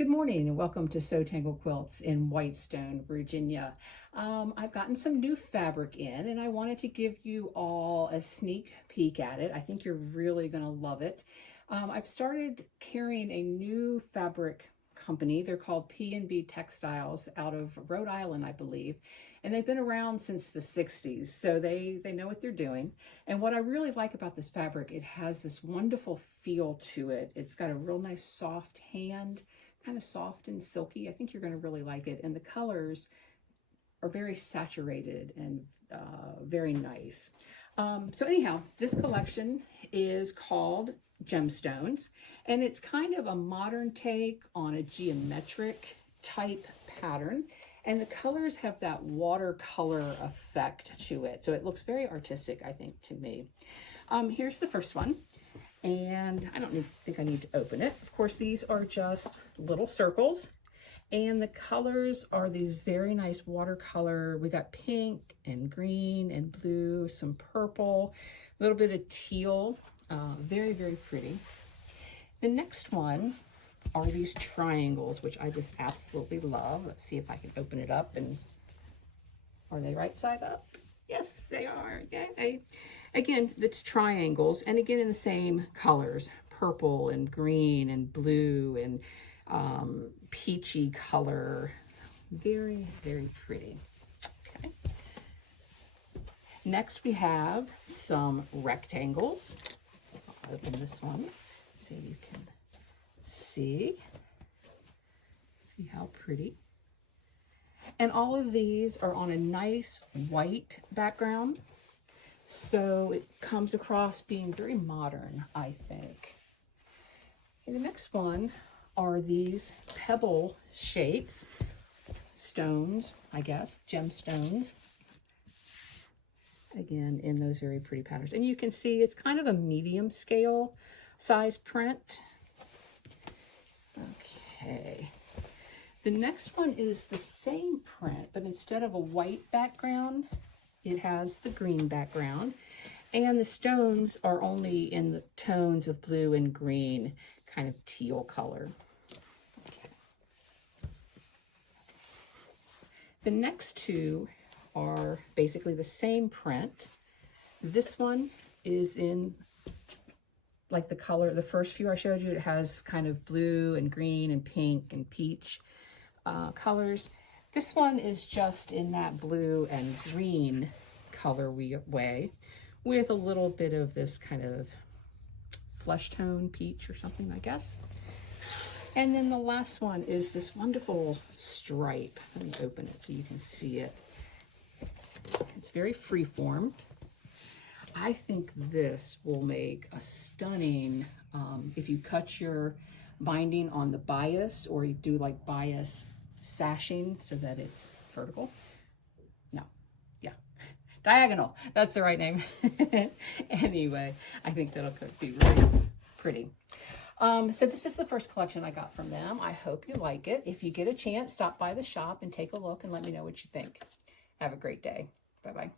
Good morning and welcome to Sew Tangle Quilts in Whitestone, Virginia. I've gotten some new fabric in and I wanted to give you all a sneak peek at it. I think you're really going to love it. I've started carrying a new fabric company. They're called P&B Textiles out of Rhode Island, I believe. And they've been around since the 60s, so they know what they're doing. And what I really like about this fabric, it has this wonderful feel to it. It's got a real nice soft hand, kind of soft and silky. I think you're going to really like it. And the colors are very saturated and very nice. So anyhow, this collection is called Gemstones, and it's kind of a modern take on a geometric type pattern. And the colors have that watercolor effect to it. So it looks very artistic, I think, to me. Here's the first one. And I don't think I need to open it. Of course, these are just little circles. And the colors are these very nice watercolor. We got pink and green and blue, some purple, a little bit of teal. Very, very pretty. The next one are these triangles, which I just absolutely love. Let's see if I can open it up. And are they right side up? Yes, they are. Yay. Again, it's triangles, and again in the same colors, purple and green and blue and peachy color. Very, very pretty. Okay. Next we have some rectangles. I'll open this one so you can see how pretty. And all of these are on a nice white background, so it comes across being very modern, I think. And the next one are these pebble shapes, stones, I guess, gemstones. Again, in those very pretty patterns. And you can see it's kind of a medium scale size print. Okay. The next one is the same print, but instead of a white background, it has the green background. And the stones are only in the tones of blue and green, kind of teal color. Okay. The next two are basically the same print. This one is in like the color, the first few I showed you, it has kind of blue and green and pink and peach colors. This one is just in that blue and green color way with a little bit of this kind of flesh tone peach or something, I guess. And then the last one is this wonderful stripe. Let me open it so you can see it. It's very free-formed. I think this will make a stunning, if you cut your binding on the bias, or you do like bias sashing so that it's vertical. No, yeah, diagonal, that's the right name. Anyway, I think that'll be really pretty. So this is the first collection I got from them. I hope you like it. If you get a chance, stop by the shop and take a look and let me know what you think. Have a great day. Bye-bye.